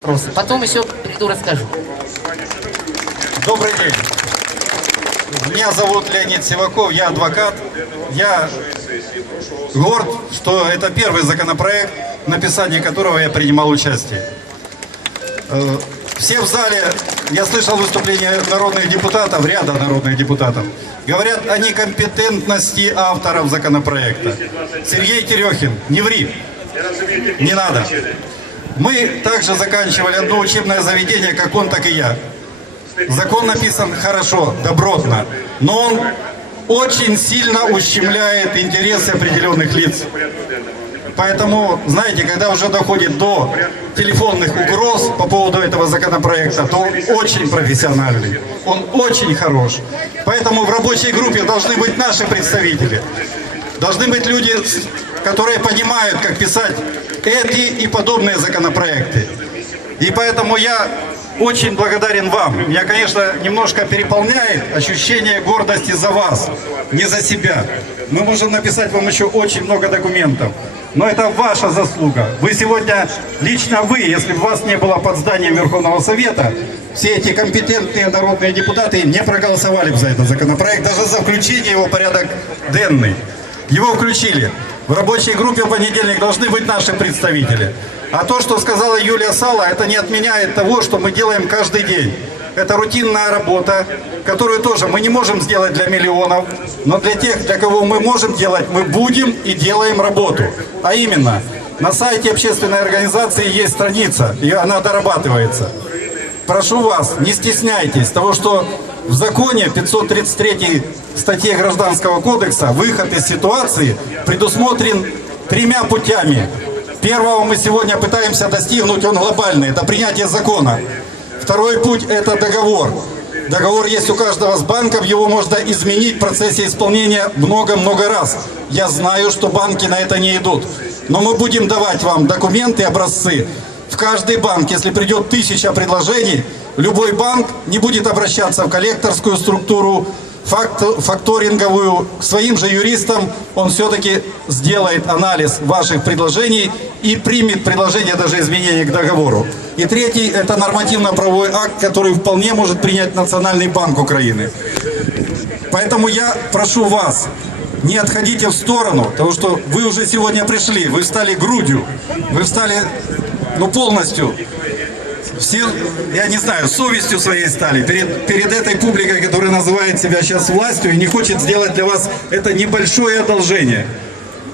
вопросы. Потом еще приду расскажу. Добрый день. Меня зовут Леонид Сиваков, я адвокат. Я горд, что это первый законопроект, в написании которого я принимал участие. Э, Все в зале, я слышал выступления народных депутатов, ряда народных депутатов, говорят о некомпетентности авторов законопроекта. Сергей Терехин, не ври, не надо. Мы также заканчивали одно учебное заведение, как он, так и я. Закон написан хорошо, добротно, но он очень сильно ущемляет интересы определенных лиц. Поэтому, знаете, когда уже доходит до телефонных угроз по поводу этого законопроекта, то он очень профессиональный, он очень хорош. Поэтому в рабочей группе должны быть наши представители. Должны быть люди, которые понимают, как писать эти и подобные законопроекты. И поэтому я очень благодарен вам. Меня, конечно, немножко переполняет ощущение гордости за вас, не за себя. Мы можем написать вам еще очень много документов. Но это ваша заслуга. Вы сегодня, лично вы, если бы вас не было под зданием Верховного Совета, все эти компетентные народные депутаты не проголосовали бы за этот законопроект, даже за включение его в порядок денный. Его включили. В рабочей группе в понедельник должны быть наши представители. А то, что сказала Юлия Сала, это не отменяет того, что мы делаем каждый день. Это рутинная работа, которую тоже мы не можем сделать для миллионов, но для тех, для кого мы можем делать, мы будем и делаем работу. А именно, на сайте общественной организации есть страница, и она дорабатывается. Прошу вас, не стесняйтесь того, что в законе 533 статье Гражданского кодекса выход из ситуации предусмотрен тремя путями. Первого мы сегодня пытаемся достигнуть, он глобальный, это принятие закона. Второй путь – это договор. Договор есть у каждого с банком, его можно изменить в процессе исполнения много-много раз. Я знаю, что банки на это не идут. Но мы будем давать вам документы, образцы. В каждый банк, если придет тысяча предложений, любой банк не будет обращаться в коллекторскую структуру, факт- факторинговую, к своим же юристам, он все-таки сделает анализ ваших предложений и примет предложение даже изменения к договору. И третий – это нормативно-правовой акт, который вполне может принять Национальный банк Украины. Поэтому я прошу вас, не отходите в сторону, потому что вы уже сегодня пришли, вы встали грудью, вы встали ну, полностью, все, я не знаю, совестью своей стали перед, перед этой публикой, которая называет себя сейчас властью и не хочет сделать для вас это небольшое одолжение.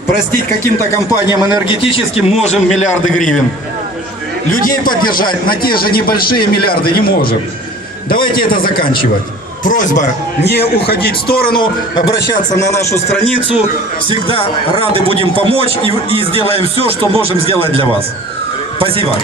Простить каким-то компаниям энергетическим можем миллиарды гривен. Людей поддержать на те же небольшие миллиарды не можем. Давайте это заканчивать. Просьба не уходить в сторону, обращаться на нашу страницу. Всегда рады будем помочь и, и сделаем все, что можем сделать для вас. Спасибо.